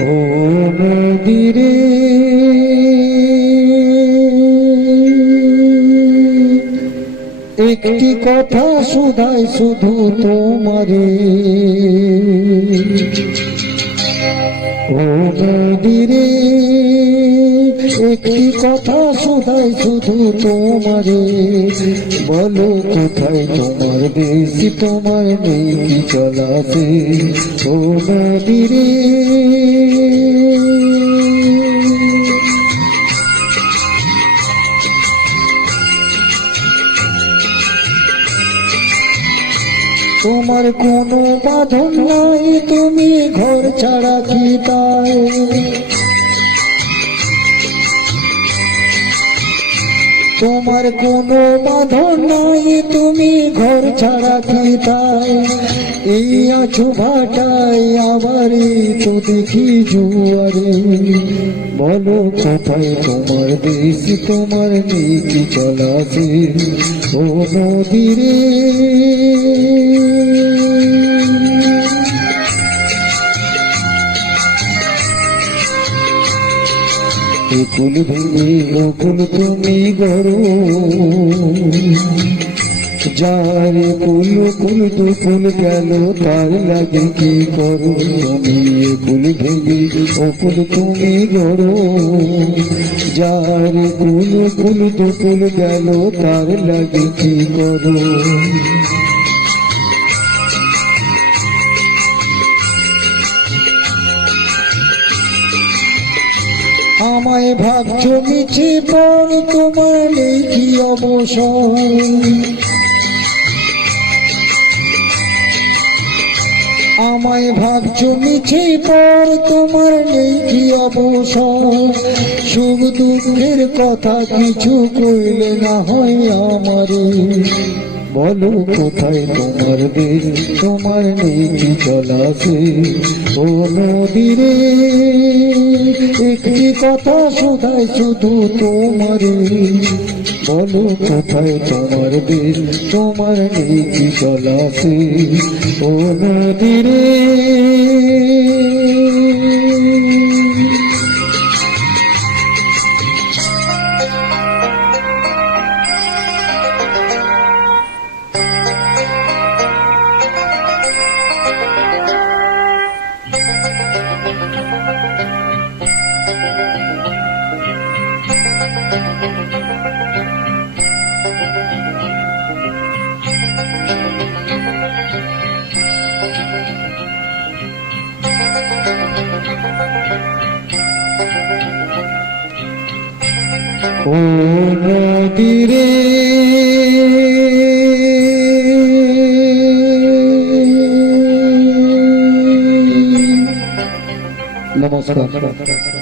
ও নদীরে একটি কথা শুধাই শুধু তোমারে, ও নদীরে একটি কথা শুধাই শুধু তোমারে, বলো কোথায় তোমার দেশ, তোমার নেই কি চলাছে, ও নদীরে তোমার কোনো বাঁধন নাই, তুমি ঘর ছাড়া কি তাই, তোমার কোনো বাঁধন নাই, তুমি ঘর ছাড়া কি তাই, এই আছো ভাটায় আবার তো দেখি জুয়ারে, বলো কোথায় তোমার দেশ, তোমার নেই কি চলাছে, ও নদীরে কুল ভেঙে কুল তুমি গড়ো, যার কুল কুল দুকুল গেল তার লাগে কি করো, তুমি কুল ভেঙে কুল তুমি গড়ো, যার কুল কুল দুকুল গেল তার লাগে কি করো, আমায় ভাবছো মিছে পর তোমার নেই কি অবসর, আমায় ভাবছো মিছে পর তোমার নেই কি অবসর, সুখ দুঃখের কথা কিছু কইলে না হয় আমারে, বলো কোথায় তোমার দেশ, তোমার নেই কি চলাছে, ও নদীরে একটি কথা শুধাই শুধু তোমারে, বলো কোথায় তোমার দেশ, তোমার নেই কি চলাছে, ও নদীরে ও নদীরে নমস্কার।